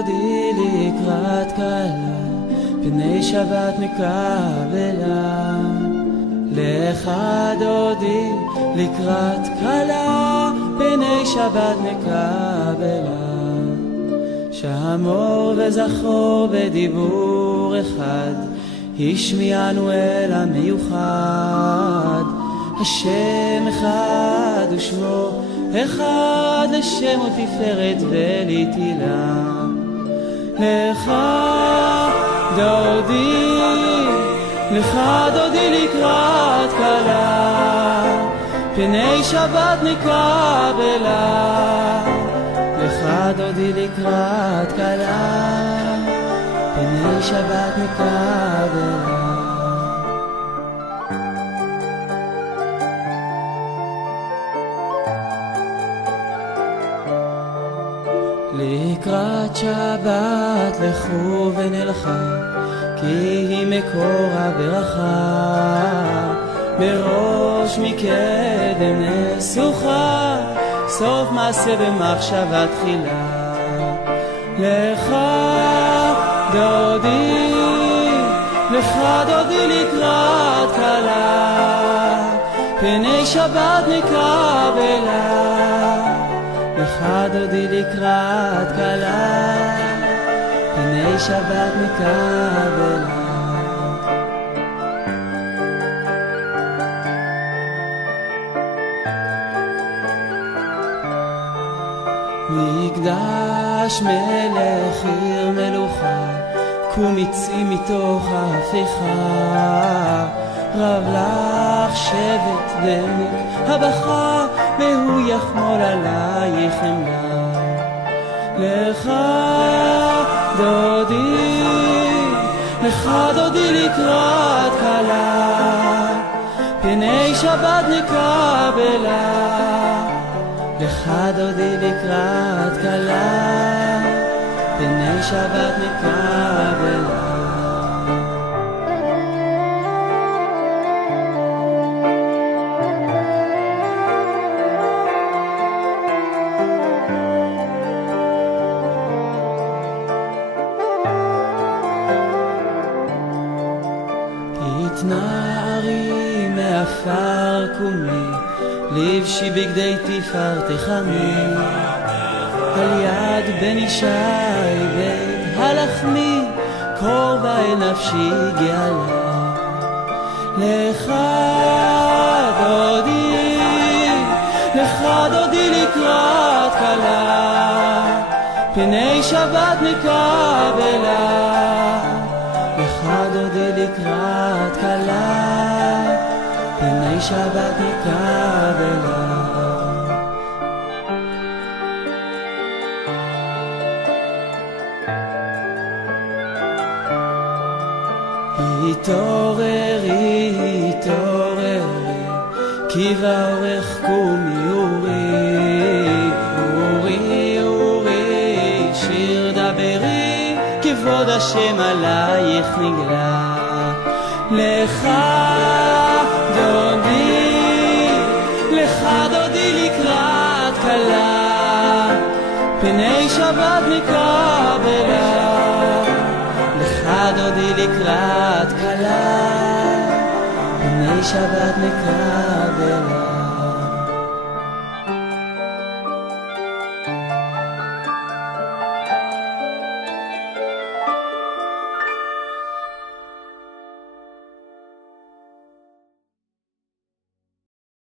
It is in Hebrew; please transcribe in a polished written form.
דודי לקראת כלה, פני שבת מקבלה. לך דודי לקראת כלה, פני שבת מקבלה. שמור וזכור בדיבור אחד, השמיענו אל המיוחד. השם אחד ושמו אחד, לשם ותפארת ולתהילה. לך דודי, לך דודי לקראת כלה, פני שבת נקבלה. לך דודי לקראת כלה, פני שבת נקבלה. לקראת שבת לכו ונלכה, כי היא מקור הברכה. בראש מקדם נסוכה, סוף מעשה במחשבה תחילה. לך דודי, לך דודי לקראת כלה, פני שבת נקבלה. לך דודי לקראת כלה, פני שבת מקבלה. מקדש מלך עיר מלוכה, קום יצאי מתוך ההפיכה. רב לך שבט דמק הבכה, והוא יחמול עלייך חמלה. לך דודי, לך דודי לקראת כלה, פני שבת נקבלה. לך דודי לקראת כלה, פני שבת נקבלה. התנערי מעפר קומי, לבשי בגדי תפארתך עמי. על יד בן ישי בית הלחמי, קורבה אל נפשי גאלה. לך דודי, לך דודי לקראת כלה, פני שבת נקבלה. לך דודי לקראת כלה, פני שבת נקבלה. התעוררי, התעוררי, כי באורך קומי אורי. אורי, אורי, שיר דברי, כבוד השם עלייך נגלה. לך דודי, לך דודי לקראת כלה, פני שבת מקבלה. לך דודי לקראת כלה, פני שבת מקבלה.